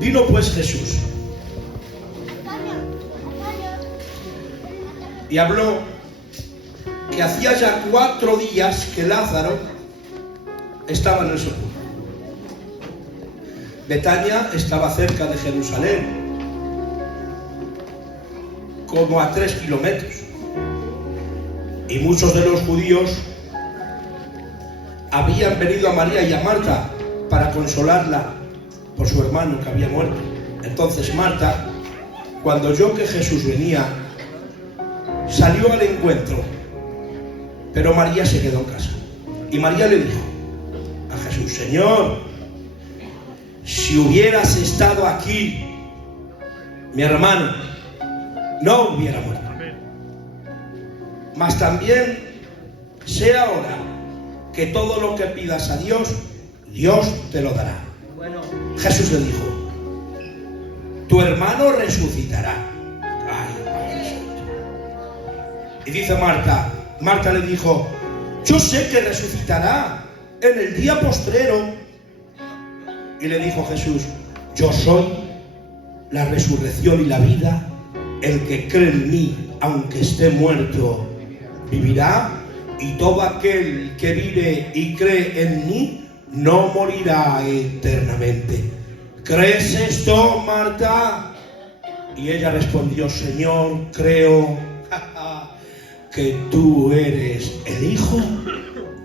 Vino pues Jesús y habló que hacía ya 4 días que Lázaro estaba en el sepulcro. Betania estaba cerca de Jerusalén, como a 3 kilómetros, y muchos de los judíos habían venido a María y a Marta para consolarla por su hermano que había muerto. Entonces Marta, cuando oyó que Jesús venía, salió al encuentro, pero María se quedó en casa. Y María le dijo a Jesús: Señor, si hubieras estado aquí, mi hermano no hubiera muerto. Mas también sé ahora que todo lo que pidas a Dios, Dios te lo dará. Jesús le dijo: tu hermano resucitará. Ay, Padre Santo. Y dice Marta le dijo: yo sé que resucitará en el día postrero. Y le dijo Jesús: yo soy la resurrección y la vida. El que cree en mí, aunque esté muerto, vivirá. Y todo aquel que vive y cree en mí no morirá eternamente. ¿Crees esto, Marta? Y ella respondió: Señor, creo que tú eres el Hijo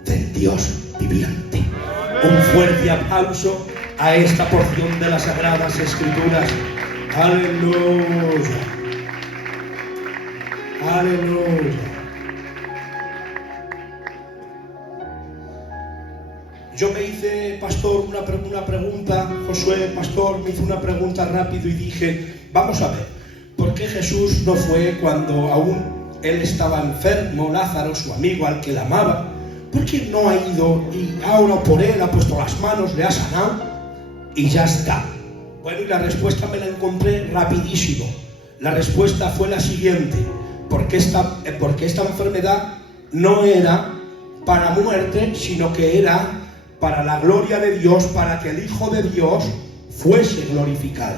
del Dios viviente. Un fuerte aplauso a esta porción de las Sagradas Escrituras. Aleluya. Aleluya. Yo me hice, pastor, una pregunta. Josué, pastor, me hizo una pregunta rápido y dije: vamos a ver, ¿por qué Jesús no fue cuando aún él estaba enfermo, Lázaro, su amigo al que le amaba? ¿Por qué no ha ido y ha orado por él, ha puesto las manos, le ha sanado y ya está? Bueno, y la respuesta me la encontré rapidísimo. La respuesta fue la siguiente: porque esta enfermedad no era para muerte, sino que era para la gloria de Dios, para que el Hijo de Dios fuese glorificado.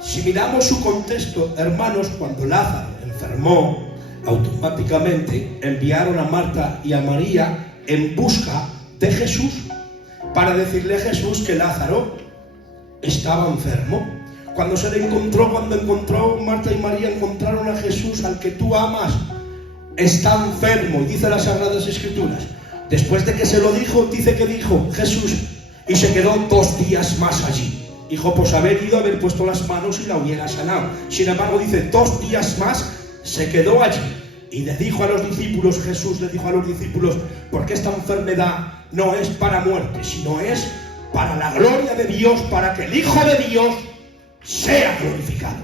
Si miramos su contexto, hermanos, cuando Lázaro enfermó, automáticamente enviaron a Marta y a María en busca de Jesús para decirle a Jesús que Lázaro estaba enfermo. Cuando encontró Marta y María, encontraron a Jesús, al que tú amas, está enfermo. Y dice las Sagradas Escrituras, después de que se lo dijo, dice que dijo Jesús, y se quedó 2 días más allí. Dijo: pues haber ido, haber puesto las manos y la hubiera sanado. Sin embargo, dice 2 días más se quedó allí. Y le dijo a los discípulos, Jesús le dijo a los discípulos: porque esta enfermedad no es para muerte, sino es para la gloria de Dios, para que el Hijo de Dios sea glorificado.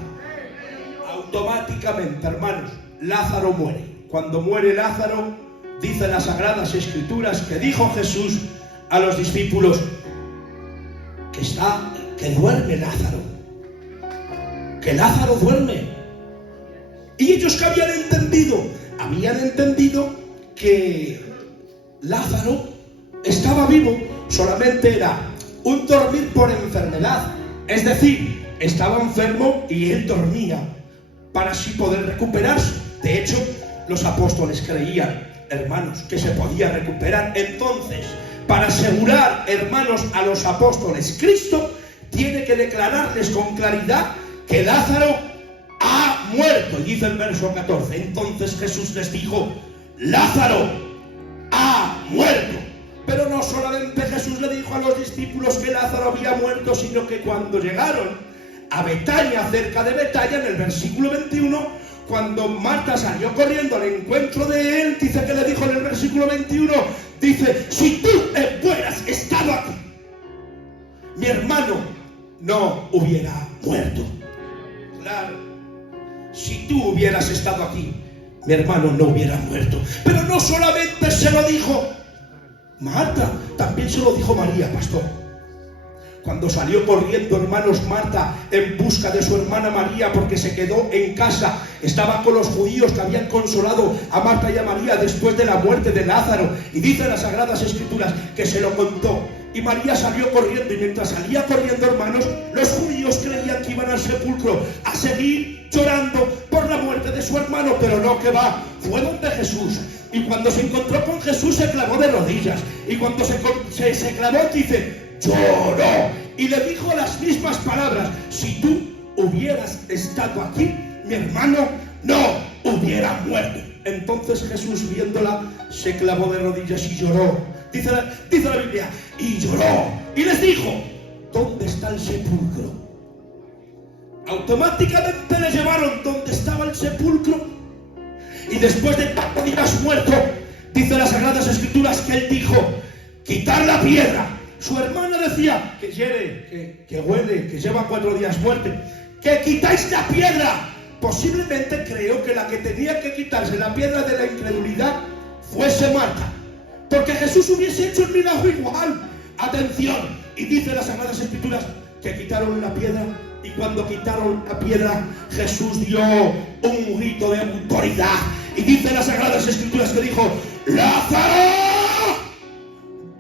Automáticamente, hermanos, Lázaro muere. Cuando muere Lázaro, dice las Sagradas Escrituras que dijo Jesús a los discípulos que duerme Lázaro, que Lázaro duerme. Y ellos, ¿qué habían entendido? Habían entendido que Lázaro estaba vivo, solamente era un dormir por enfermedad, es decir, estaba enfermo y él dormía para así poder recuperarse. De hecho, los apóstoles creían, hermanos, que se podía recuperar. Entonces, para asegurar, hermanos, a los apóstoles, Cristo tiene que declararles con claridad que Lázaro ha muerto. Y dice el verso 14: entonces Jesús les dijo: Lázaro ha muerto. Pero no solamente Jesús le dijo a los discípulos que Lázaro había muerto, sino que cuando llegaron a Betania, cerca de Betania, en el versículo 21, cuando Marta salió corriendo al encuentro de él, dice que le dijo en el versículo 21, dice: si tú hubieras estado aquí, mi hermano no hubiera muerto. Claro, si tú hubieras estado aquí, mi hermano no hubiera muerto. Pero no solamente se lo dijo Marta, también se lo dijo María, pastor. Cuando salió corriendo, hermanos, Marta en busca de su hermana María, porque se quedó en casa, estaba con los judíos que habían consolado a Marta y a María después de la muerte de Lázaro. Y dice las Sagradas Escrituras que se lo contó. Y María salió corriendo, y mientras salía corriendo, hermanos, los judíos creían que iban al sepulcro a seguir llorando por la muerte de su hermano, pero no, que va, fue donde Jesús. Y cuando se encontró con Jesús se clavó de rodillas, y cuando se clavó, dice, lloró, y le dijo las mismas palabras: si tú hubieras estado aquí, mi hermano no hubiera muerto. Entonces Jesús, viéndola, se clavó de rodillas y lloró. Dice la Biblia, y lloró, y les dijo, ¿dónde está el sepulcro? Automáticamente le llevaron donde estaba el sepulcro, y después de 4 días muerto, dice las Sagradas Escrituras que él dijo, quitar la piedra. Su hermana decía, que hiere, que huele, que lleva 4 días muerto, que quitáis la piedra. Posiblemente creo que la que tenía que quitarse la piedra de la incredulidad fuese Marta, porque Jesús hubiese hecho el milagro igual. Atención, y dice las Sagradas Escrituras que quitaron la piedra, y cuando quitaron la piedra, Jesús dio un grito de autoridad, y dice las Sagradas Escrituras que dijo, ¡Lázaro,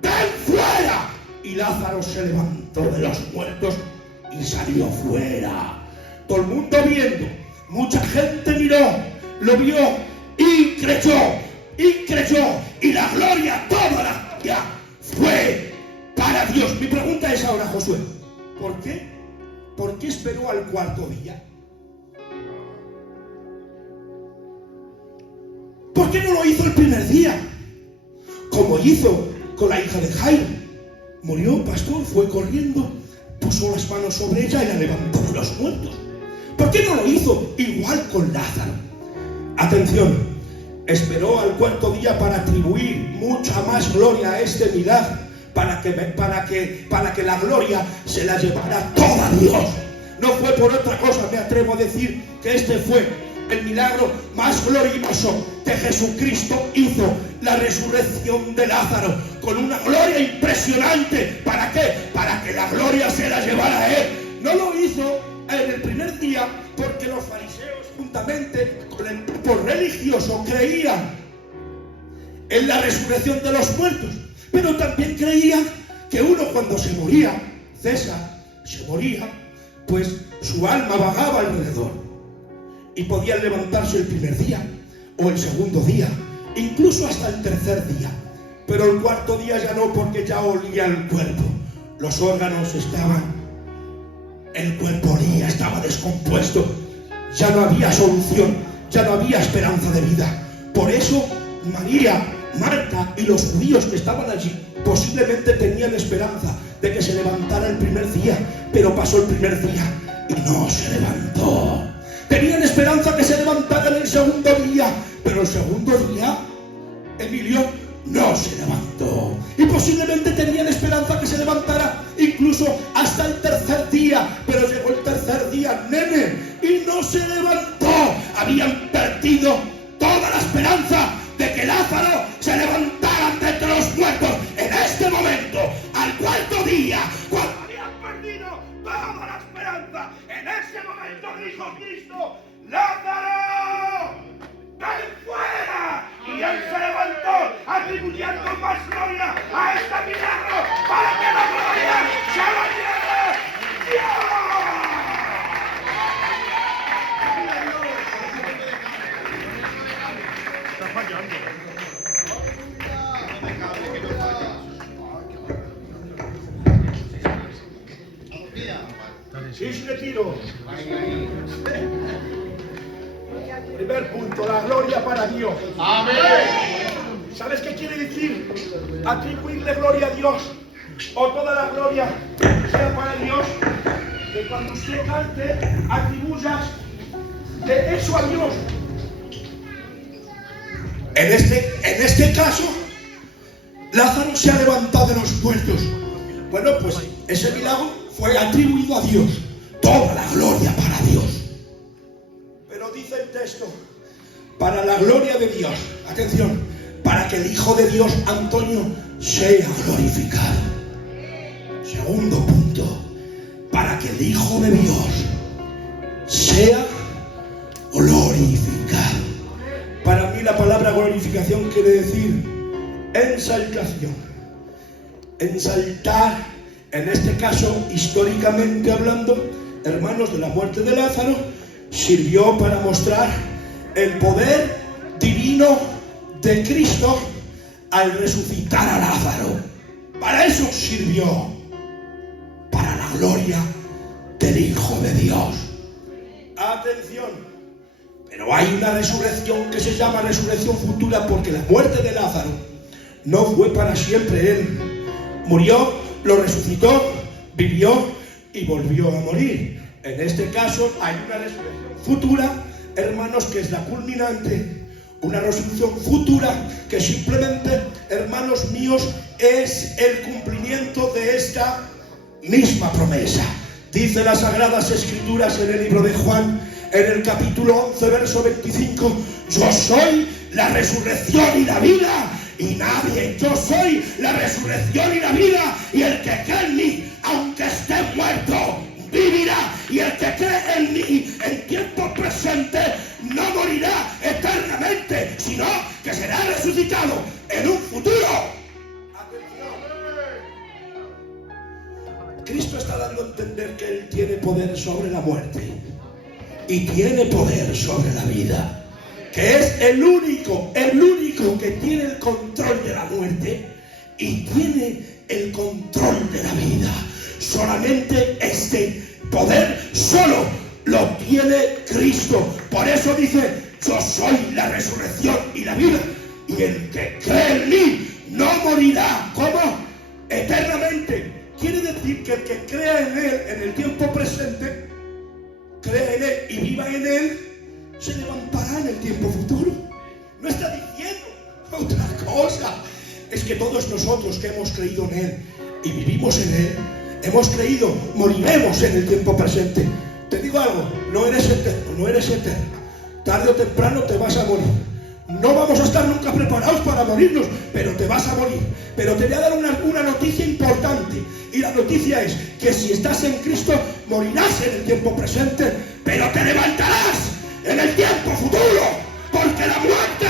ven fuera! Y Lázaro se levantó de los muertos y salió fuera. Todo el mundo viendo, mucha gente miró, lo vio y creyó. Y la gloria, toda la gloria fue para Dios. Mi pregunta es ahora, Josué, ¿por qué? ¿Por qué esperó al 4.º día? ¿Por qué no lo hizo el primer día? Como hizo con la hija de Jairo. Murió, pastor, fue corriendo, puso las manos sobre ella y la levantó de los muertos. ¿Por qué no lo hizo igual con Lázaro? Atención. Esperó al 4.º día para atribuir mucha más gloria a este milagro, para que la gloria se la llevara toda Dios. No fue por otra cosa. Me atrevo a decir que este fue el milagro más glorioso que Jesucristo hizo, la resurrección de Lázaro, con una gloria impresionante. ¿Para qué? Para que la gloria se la llevara a él. No lo hizo en el primer día porque los fariseos, juntamente con el grupo religioso, creían en la resurrección de los muertos, pero también creían que uno, cuando se moría, César se moría, pues su alma vagaba alrededor y podían levantarse el primer día o el segundo día, incluso hasta el 3.er día, pero el 4.º día ya no, porque ya olía el cuerpo, los órganos estaban, el cuerpo olía, estaba descompuesto. Ya no había solución, ya no había esperanza de vida. Por eso María, Marta y los judíos que estaban allí posiblemente tenían esperanza de que se levantara el primer día, pero pasó el primer día y no se levantó. Tenían esperanza que se levantara en el segundo día, pero el segundo día, Emilio, no se levantó. Y posiblemente tenían esperanza que se levantara incluso hasta el 3.er día, pero llegó el 3.er día, nene, y no se levantó. Habían perdido toda la esperanza de que Lázaro se levantara de entre los muertos. En este momento, al 4.º día, cuando habían perdido toda la esperanza, en ese momento dijo Cristo, ¡Lázaro, ven fuera! Y él se levantó, atribuyendo más gloria a este milagro, para que la gloria se la lleve Dios. Está fallando. Isle tiro. Primer punto, la gloria para Dios. Amén. ¿Sabes qué quiere decir atribuirle gloria a Dios? O toda la gloria sea para Dios. Que cuando usted cante, atribuyas de eso a Dios. En este caso, Lázaro se ha levantado de los muertos. Bueno, pues ese milagro fue atribuido a Dios. Toda la gloria para Dios. Pero dice el texto, para la gloria de Dios, atención, para que el Hijo de Dios, Antonio, sea glorificado. Segundo punto, para que el Hijo de Dios sea glorificado. Para mí la palabra glorificación quiere decir exaltación. ensaltar, en este caso históricamente hablando, hermanos, de la muerte de Lázaro, sirvió para mostrar el poder divino de Cristo al resucitar a Lázaro. Para eso sirvió, para la gloria del Hijo de Dios. Atención, pero hay una resurrección que se llama resurrección futura, porque la muerte de Lázaro no fue para siempre. Él murió, lo resucitó, vivió y volvió a morir. En este caso hay una resurrección futura, hermanos, que es la culminante. Una resurrección futura que simplemente, hermanos míos, es el cumplimiento de esta misma promesa. Dice las Sagradas Escrituras en el libro de Juan, en el capítulo 11, verso 25: yo soy la resurrección y la vida, yo soy la resurrección y la vida, y el que cree en mí, aunque esté muerto, vivirá, y el que cree en mí en tiempo presente no morirá eternamente, sino que será resucitado en un futuro. Atención. Cristo está dando a entender que Él tiene poder sobre la muerte y tiene poder sobre la vida, que es el único que tiene el control de la muerte y tiene el control de la vida. Solamente este poder solo lo tiene Cristo. Por eso dice: yo soy la resurrección y la vida, y el que cree en mí no morirá. ¿Cómo? Eternamente. Quiere decir que el que crea en Él en el tiempo presente, cree en Él y viva en Él, se levantará en el tiempo futuro. No está diciendo otra cosa. Es que todos nosotros que hemos creído en Él y vivimos en Él, hemos creído, moriremos en el tiempo presente. Te digo algo, no eres eterno. Tarde o temprano te vas a morir. No vamos a estar nunca preparados para morirnos, pero te vas a morir. Pero te voy a dar una noticia importante. Y la noticia es que si estás en Cristo, morirás en el tiempo presente, pero te levantarás en el tiempo futuro, porque la muerte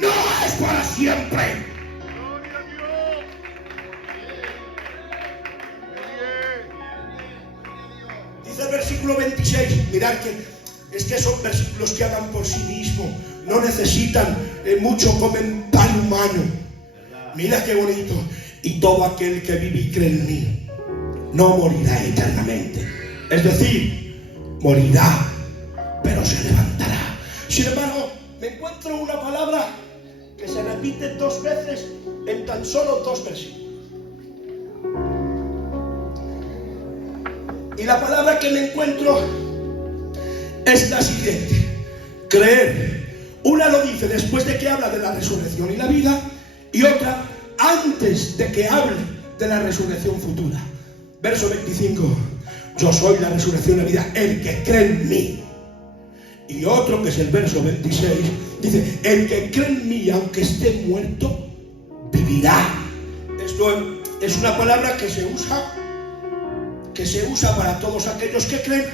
no es para siempre. Dice el versículo 26, mirad que es que son versículos que hablan por sí mismos, no necesitan mucho comentario humano. Mira qué bonito. Y todo aquel que vive y cree en mí no morirá eternamente. Es decir, morirá, pero se levantará. Sin embargo, me encuentro una palabra que se repite 2 veces en tan solo 2 versículos. Y la palabra que me encuentro es la siguiente: creer. Una lo dice después de que habla de la resurrección y la vida, y otra antes de que hable de la resurrección futura. Verso 25: yo soy la resurrección y la vida, el que cree en mí. Y otro, que es el verso 26, dice: el que cree en mí, aunque esté muerto, vivirá. Esto es una palabra que se usa para todos aquellos que creen,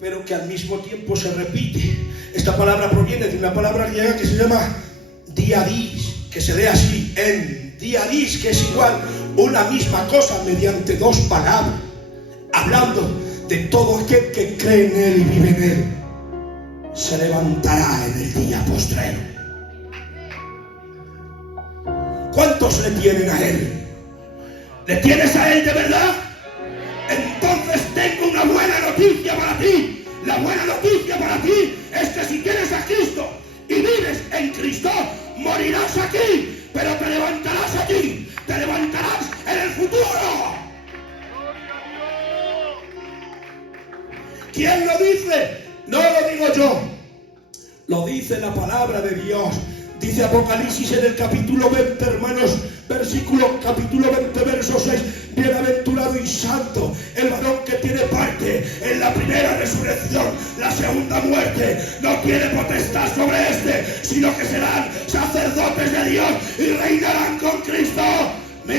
pero que al mismo tiempo se repite. Esta palabra proviene de una palabra griega que se llama diadis, que se lee así, en diadis, que es igual una misma cosa mediante 2 palabras, hablando de todo aquel que cree en Él y vive en Él, se levantará en el día postrero. ¿Cuántos le tienen a Él? ¿Le tienes a Él de verdad? Entonces tengo una buena noticia para ti. La buena noticia para ti es que si tienes a Cristo y vives en Cristo, morirás aquí, pero te levantarás aquí, te levantarás en el futuro. ¿Quién lo dice? No lo digo yo, lo dice la palabra de Dios. Dice Apocalipsis en el capítulo 20, hermanos, capítulo 20, verso 6: bienaventurado y santo el varón que tiene parte en la primera resurrección. La segunda muerte no tiene potestad sobre sino que serán sacerdotes de Dios y reinarán con Cristo 1000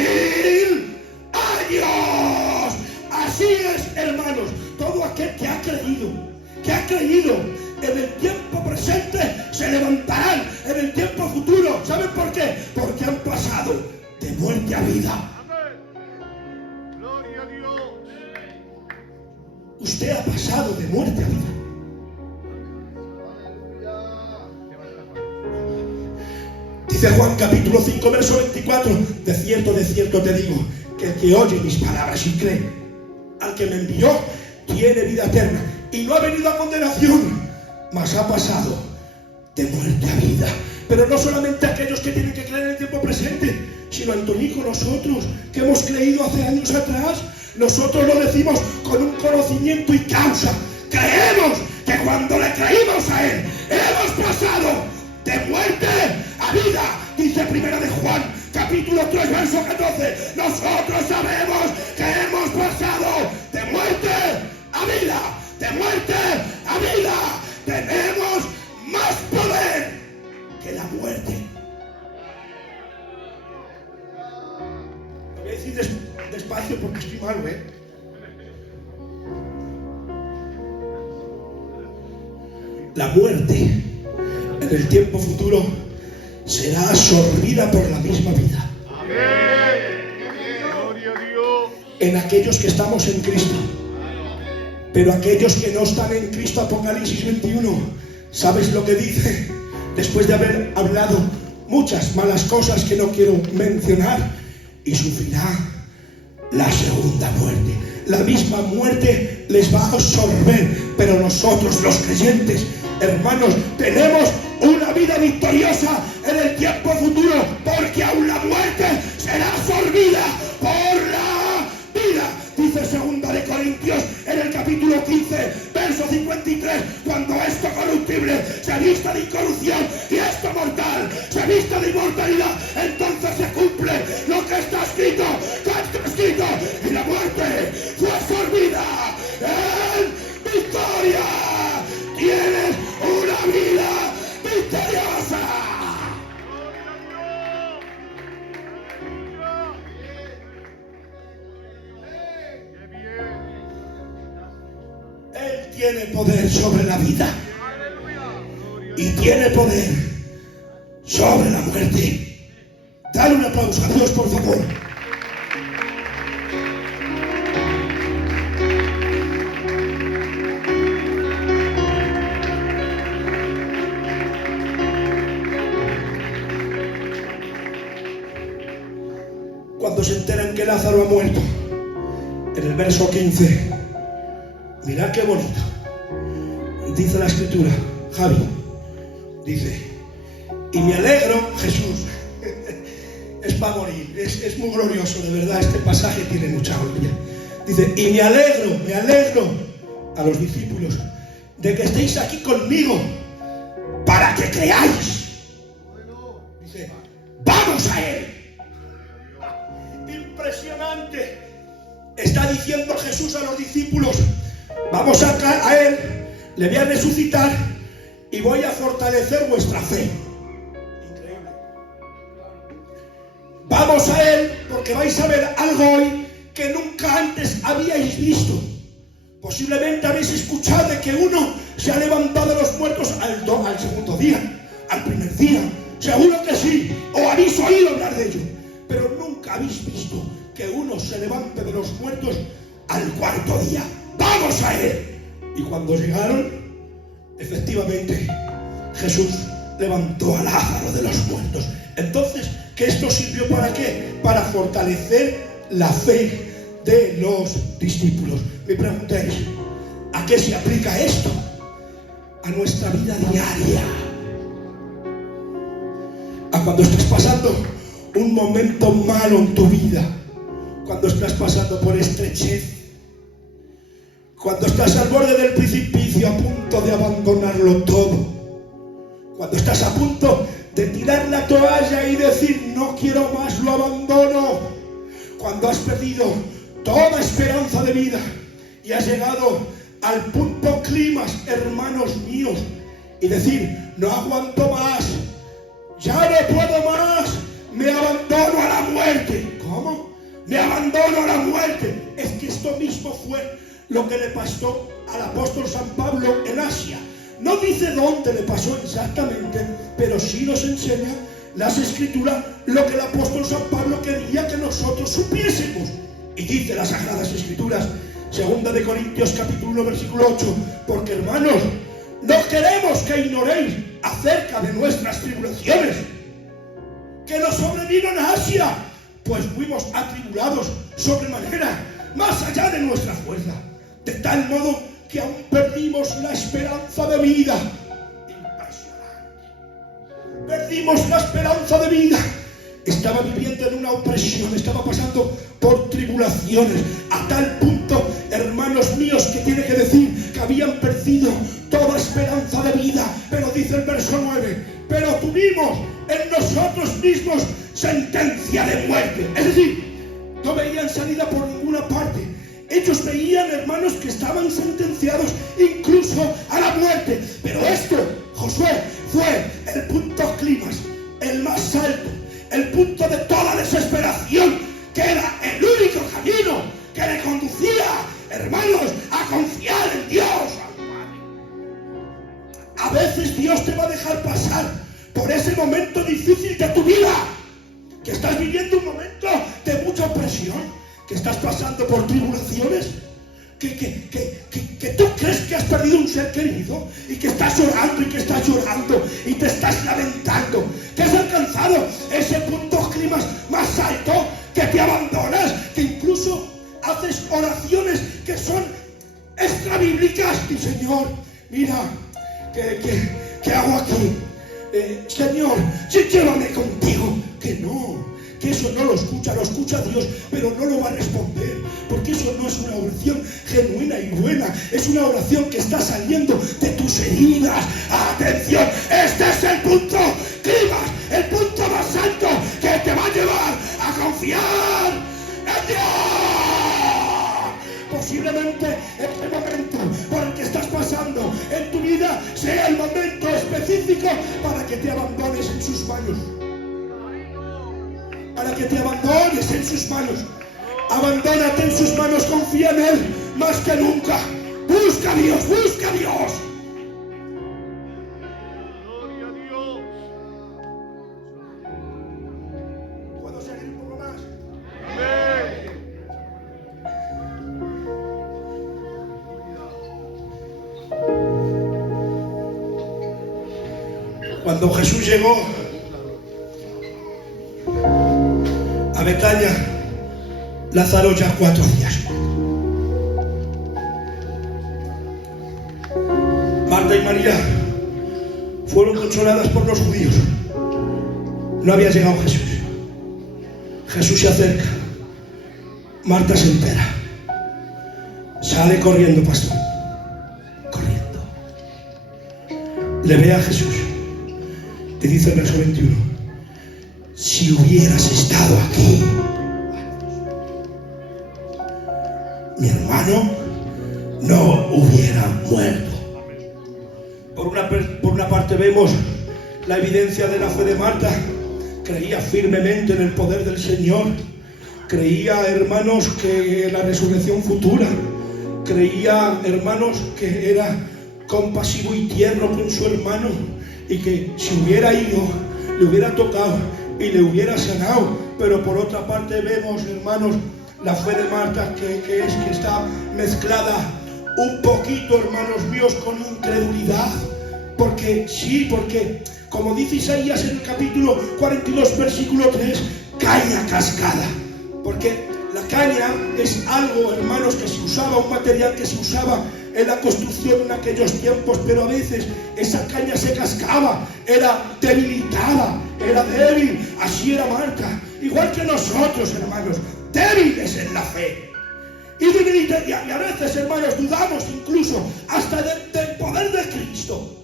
años. Así es, hermanos, todo aquel que ha creído en el tiempo presente, se levantarán en el tiempo futuro. ¿Saben por qué? Porque han pasado de muerte a vida. Usted ha pasado de muerte a vida. Dice Juan capítulo 5, verso 24: de cierto te digo, que el que oye mis palabras y cree al que me envió, tiene vida eterna, y no ha venido a condenación, mas ha pasado de muerte a vida. Pero no solamente aquellos que tienen que creer en el tiempo presente, sino Antonico, nosotros que hemos creído hace años atrás, nosotros lo decimos con un conocimiento y causa. Creemos que cuando le creímos a Él, hemos pasado de muerte a vida. Dice Primera de Juan, capítulo 3, verso 14. Nosotros sabemos que hemos pasado de muerte a vida. De muerte a vida. Tenemos más poder que la muerte. Lo voy a decir despacio porque estoy malo, La muerte en el tiempo futuro será absorbida por la misma vida. Gloria a Dios. En aquellos que estamos en Cristo. Pero aquellos que no están en Cristo, Apocalipsis 21, ¿sabes lo que dice? Después de haber hablado muchas malas cosas que no quiero mencionar, y sufrirá la segunda muerte. La misma muerte les va a absorber, pero nosotros los creyentes, hermanos, tenemos una vida victoriosa en el tiempo futuro, porque aún la muerte será absorbida por la vida. Dice Segunda de Corintios en el capítulo 15, verso 53, cuando esto corruptible se vista de incorrupción y esto mortal se vista de inmortalidad, entonces se cumple lo que está escrito, y la muerte fue absorbida en victoria. Tienes una vida victoriosa. Él tiene poder sobre la vida y tiene poder sobre la muerte. Dale un aplauso a Dios, por favor. Cuando se enteran que Lázaro ha muerto, en el verso 15, mirad qué bonito, dice la escritura, Javi, dice, y me alegro, Jesús, es para morir, es muy glorioso, de verdad, este pasaje tiene mucha gloria. Dice, y me alegro a los discípulos de que estéis aquí conmigo para que creáis. Dice, vamos a Él. Impresionante. Está diciendo Jesús a los discípulos, vamos a Él, le voy a resucitar y voy a fortalecer vuestra fe. Increíble. Vamos a Él porque vais a ver algo hoy que nunca antes habíais visto. Posiblemente habéis escuchado de que uno se ha levantado de los muertos al segundo día, al primer día. Seguro que sí, o habéis oído hablar de ello. Pero nunca habéis visto que uno se levante de los muertos al cuarto día. ¡Vamos a Él! Y cuando llegaron, efectivamente, Jesús levantó a Lázaro de los muertos. Entonces, ¿qué esto sirvió para qué? Para fortalecer la fe de los discípulos. Me preguntáis, ¿a qué se aplica esto? A nuestra vida diaria. A cuando estás pasando un momento malo en tu vida, cuando estás pasando por estrechez, cuando estás al borde del precipicio, a punto de abandonarlo todo, cuando estás a punto de tirar la toalla y decir no quiero más, lo abandono, cuando has perdido toda esperanza de vida y has llegado al punto clímax, hermanos míos, y decir no aguanto más, ya no puedo más, me abandono a la muerte. ¿Cómo? Me abandono a la muerte. Es que esto mismo fue lo que le pasó al apóstol San Pablo en Asia. No dice dónde le pasó exactamente, pero sí nos enseña las escrituras lo que el apóstol San Pablo quería que nosotros supiésemos. Y dice las Sagradas Escrituras, 2 Corintios capítulo 1, versículo 8, porque hermanos, no queremos que ignoréis acerca de nuestras tribulaciones, que nos sobrevino en Asia, pues fuimos atribulados sobremanera, más allá de nuestra fuerza, de tal modo que aún perdimos la esperanza de vida. Impresionante. Perdimos la esperanza de vida. Estaba viviendo en una opresión, estaba pasando por tribulaciones, a tal punto, hermanos míos, que tiene que decir que habían perdido toda esperanza de vida. Pero dice el verso 9, pero tuvimos en nosotros mismos sentencia de muerte. Es decir, no veían salida por ninguna parte. Ellos veían, hermanos, que estaban sentenciados incluso a la muerte. Pero esto, Josué, fue el punto clímax, el más alto, el punto de toda desesperación, que era el único camino que le conducía, hermanos, a confiar en Dios. A veces Dios te va a dejar pasar por ese momento difícil de tu vida, que estás viviendo un momento de mucha opresión, que estás pasando por tribulaciones, que tú crees que has perdido un ser querido y que estás llorando y que estás llorando y te estás lamentando, que has alcanzado ese punto clímax más alto, que te abandonas, que incluso haces oraciones que son extrabíblicas. Y Señor, mira, ¿qué hago aquí? Señor, llévame contigo. Que no, que eso no lo escucha Dios, pero no lo va a responder, porque eso no es una oración genuina y buena, es una oración que está saliendo de tus heridas. Atención, este es el punto clímax, el punto más alto que te va a llevar a confiar en Dios. Posiblemente este momento por el que estás pasando en tu vida sea el momento específico para que te abandones en sus manos. Para que te abandones en sus manos. Abandónate en sus manos, confía en Él más que nunca. Busca a Dios, busca a Dios. Gloria a Dios. ¿Puedo seguir un poco más? Amén. Cuando Jesús llegó a Betania, Lázaro ya 4 días. Marta y María fueron consoladas por los judíos. No había llegado Jesús. Jesús se acerca. Marta se entera. Sale corriendo, pastor. Corriendo. Le ve a Jesús. Y dice el verso 21. Si hubieras estado aquí, mi hermano no hubiera muerto. Por una parte vemos la evidencia de la fe de Marta. Creía firmemente en el poder del Señor. Creía, hermanos, que la resurrección futura. Creía, hermanos, que era compasivo y tierno con su hermano, y que si hubiera ido, le hubiera tocado y le hubiera sanado. Pero por otra parte vemos, hermanos, la fe de Marta que está mezclada un poquito, hermanos míos, con incredulidad. Porque como dice Isaías en el capítulo 42, versículo 3, caña cascada. Porque la caña es algo, hermanos, que se usaba, un material que se usaba en la construcción en aquellos tiempos, pero a veces esa caña se cascaba, era debilitada, era débil. Así era Marta, igual que nosotros, hermanos, débiles en la fe. Y a veces, hermanos, dudamos incluso hasta del poder de Cristo.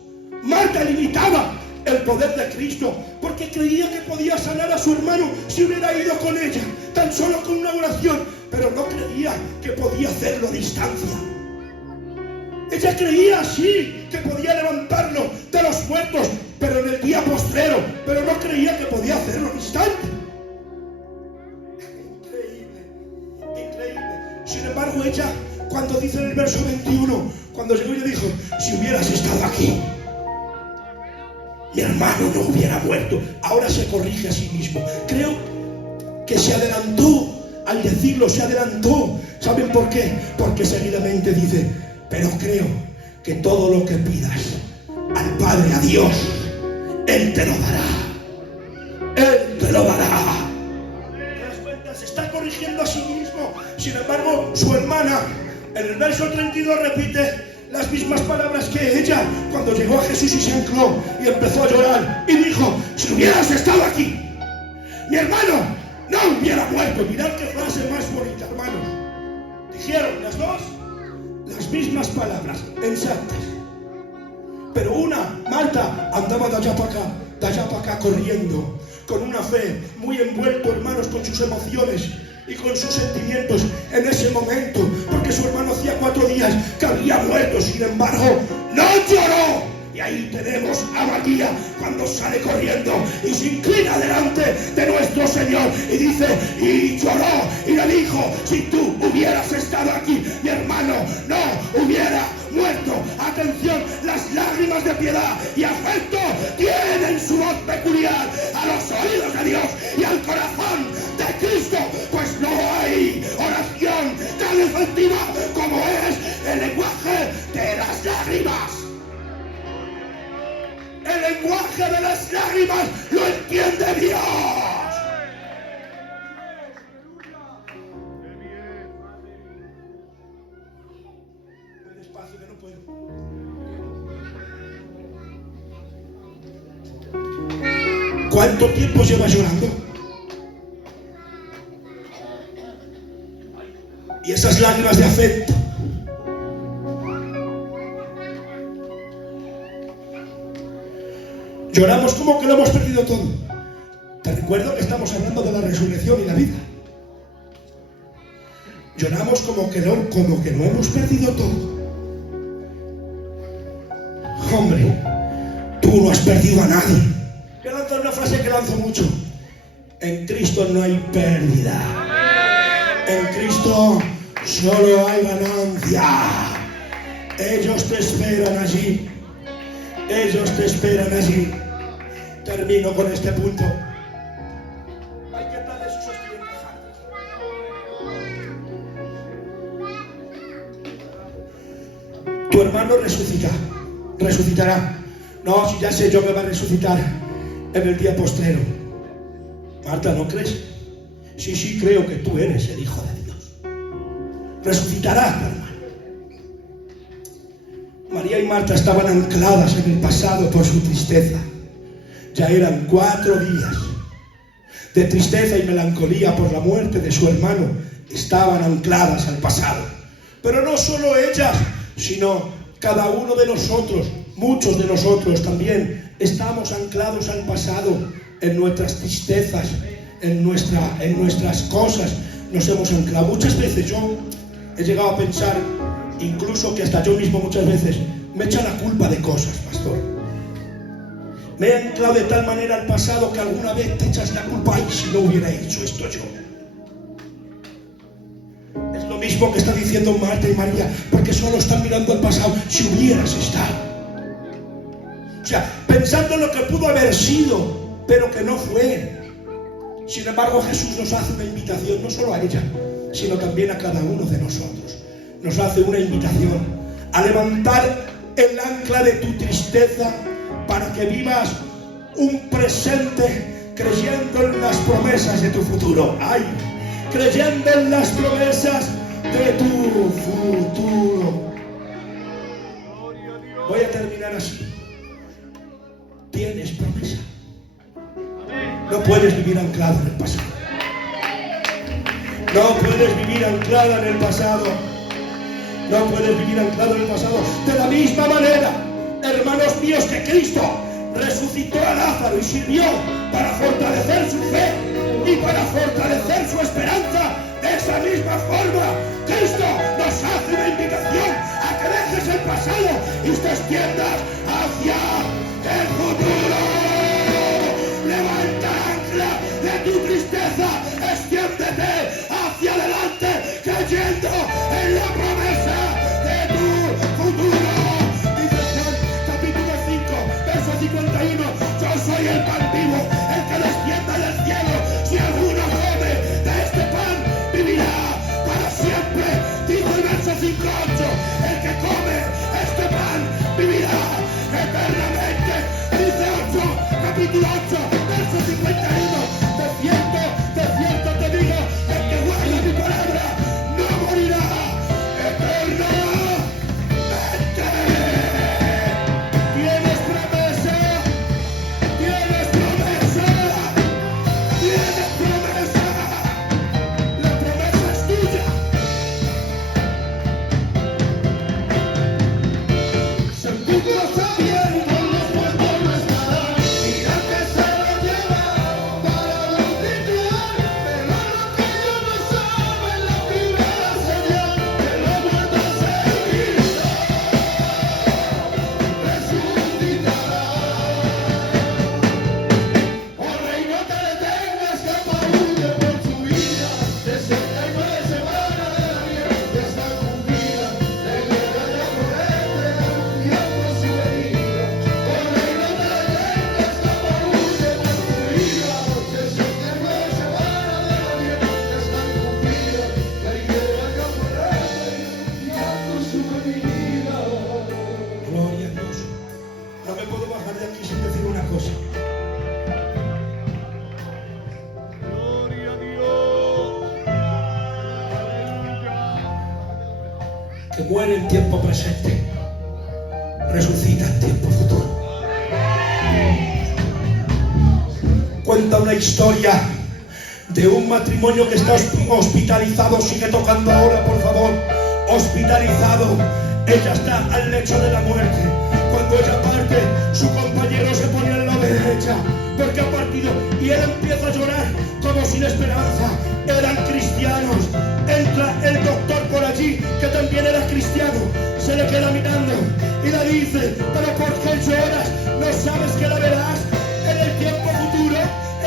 Marta limitaba el poder de Cristo porque creía que podía sanar a su hermano si hubiera ido con ella, tan solo con una oración, pero no creía que podía hacerlo a distancia. Ella creía así que podía levantarlo de los muertos, pero en el día postrero, pero no creía que podía hacerlo al instante. Increíble. Sin embargo, ella, cuando dice en el verso 21, cuando llegó y le dijo, si hubieras estado aquí, mi hermano no hubiera muerto. Ahora se corrige a sí mismo. Creo que se adelantó al decirlo se adelantó. ¿Saben por qué? Porque seguidamente dice: pero creo que todo lo que pidas al Padre, a Dios, Él te lo dará. Él te lo dará. ¿Te das cuenta? Se está corrigiendo a sí mismo. Sin embargo, su hermana, en el verso 32, repite las mismas palabras que ella cuando llegó a Jesús y se ancló y empezó a llorar y dijo: si hubieras estado aquí, mi hermano no hubiera muerto. Mirad qué frase más bonita, hermanos. Dijeron las dos las mismas palabras, exactas. Pero una, Marta, andaba de allá para acá corriendo, con una fe, muy envuelto, hermanos, con sus emociones y con sus sentimientos en ese momento, porque su hermano hacía 4 días que había muerto. Sin embargo, no lloró. Y ahí tenemos a María cuando sale corriendo y se inclina delante de nuestro Señor y dice, y lloró y le dijo: si tú hubieras estado aquí, mi hermano no hubiera muerto. Atención, las lágrimas de piedad y afecto tienen su voz peculiar a los oídos de Dios y al corazón de Cristo, pues no hay oración tan efectiva como es el lenguaje de las lágrimas. El lenguaje de las lágrimas lo entiende Dios. Voy despacio que no puedo. ¿Cuánto tiempo llevas llorando? Y esas lágrimas de afecto. Lloramos como que lo hemos perdido todo. Te recuerdo que estamos hablando de la resurrección y la vida. Lloramos como que no hemos perdido todo. Hombre, tú no has perdido a nadie. Voy a lanzar una frase que lanzo mucho. En Cristo no hay pérdida. En Cristo solo hay ganancia. Ellos te esperan allí. Ellos te esperan allí. Termino con este punto. Hay que tal eso estoy encajando. Tu hermano resucitará. No, si ya sé yo que va a resucitar en el día postrero. Marta, ¿no crees? Sí, creo que tú eres el Hijo de Dios. Resucitará tu hermano. María y Marta estaban ancladas en el pasado por su tristeza. Ya eran 4 días de tristeza y melancolía por la muerte de su hermano. Estaban ancladas al pasado. Pero no solo ellas, sino cada uno de nosotros, muchos de nosotros también, estamos anclados al pasado, en nuestras tristezas, en nuestras cosas. Nos hemos anclado. Muchas veces yo he llegado a pensar, incluso que hasta yo mismo muchas veces me echa la culpa de cosas, pastor. Me he anclado de tal manera al pasado que alguna vez te echas la culpa. Ay, si no hubiera hecho esto yo. Es lo mismo que está diciendo Marta y María, porque solo están mirando al pasado. Si hubieras estado. O sea, pensando en lo que pudo haber sido, pero que no fue. Sin embargo, Jesús nos hace una invitación, no solo a ella, sino también a cada uno de nosotros. Nos hace una invitación a levantar el ancla de tu tristeza para que vivas un presente creyendo en las promesas de tu futuro. ¡Ay! Creyendo en las promesas de tu futuro. Voy a terminar así. Tienes promesa. No puedes vivir anclado en el pasado. No puedes vivir anclada en el pasado. No puedes vivir anclado en el pasado. De la misma manera, hermanos míos, que Cristo resucitó a Lázaro y sirvió para fortalecer su fe y para fortalecer su esperanza. De esa misma forma, Cristo nos hace una invitación a que dejes el pasado y te extiendas hacia el futuro. Levanta el ancla de tu tristeza, extiéndete hacia adelante, creyendo en la promesa de tu futuro. Dice Juan capítulo 5, verso 51, yo soy el pan vivo, el que desciende del cielo. Si alguno come de este pan, que muere en tiempo presente, resucita en tiempo futuro. Cuenta una historia de un matrimonio que está hospitalizado. Sigue tocando ahora, por favor. Hospitalizado. Ella está al lecho de la muerte. Cuando ella parte, su compañero se pone a la derecha porque ha partido, y él empieza a llorar como sin esperanza. Eran cristianos. Entra el doctor por allí, que también era cristiano. Se le queda mirando y le dice: pero ¿por qué lloras? ¿No sabes que la verás en el tiempo futuro,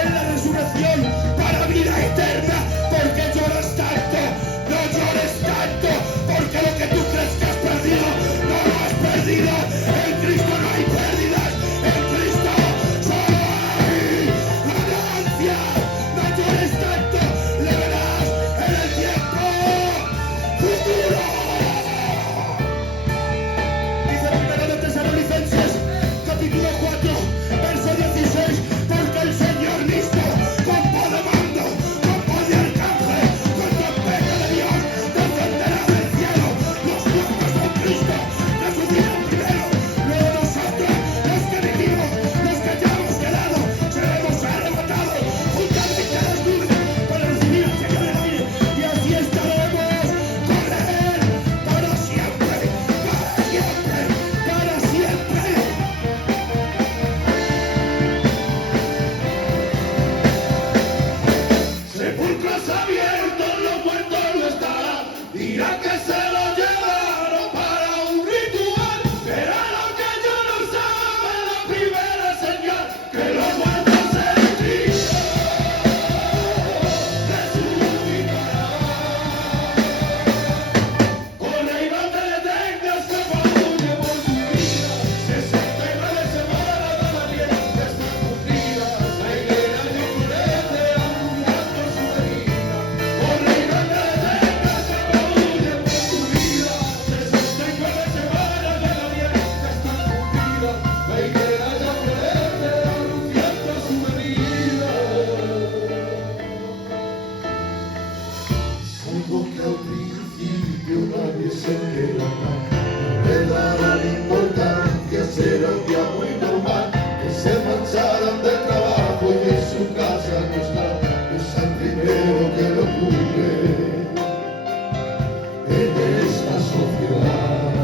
en la resurrección, para vida eterna? ¿Por qué lloras tanto? No llores tanto, porque lo que tú crees que has perdido, no lo has perdido. En Cristo no hay pérdidas, en Cristo solo hay ganancia. No llores tanto, le verás en el tiempo futuro. Dice primero de Tesalonicenses, capítulo 4, verso 16, porque el Señor mismo, con voz de mando, con voz de arcángel, con trompeta de Dios, descenderá del cielo. Los muertos en Cristo resucitarán primero, luego nosotros, los que vivimos, los que ya hemos quedado, seremos arrebatados juntamente a las nubes para recibir al Señor en el aire, y así estaremos con Él para siempre, para siempre, para siempre. Sepulcros abiertos, los muertos no estarán. Dirá que se lo llevaron para un ritual. Era lo que yo no sabe, la primera señal, que los muertos en Cristo resucitarán. Corre y no te detengas, que faulle por tu vida. 69 semanas de la miel están cumplidas. La higuera de un florete anunciando su venida. Corre y no te detengas, que faulle por tu vida. 69 semanas de la miel están cumplidas. La higuera de un florete anunciando su venida. Es algo que al principio nadie se esperaba. Le darán importancia, será un día muy normal. Que se marcharan del trabajo y en su casa no están. Es el primero que lo ocurre en esta sociedad.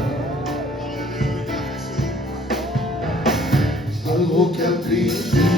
Es algo que al principio